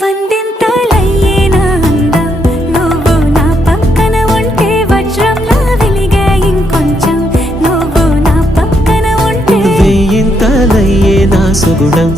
వందింతలయ్యేనా అందం నువ్వు నా పక్కన ఉంటే వజ్రం నా వెలిగే ఇంకొంచెం నువ్వు నా పక్కన ఉంటే వెయ్యింతలయ్యేనా సుగుణం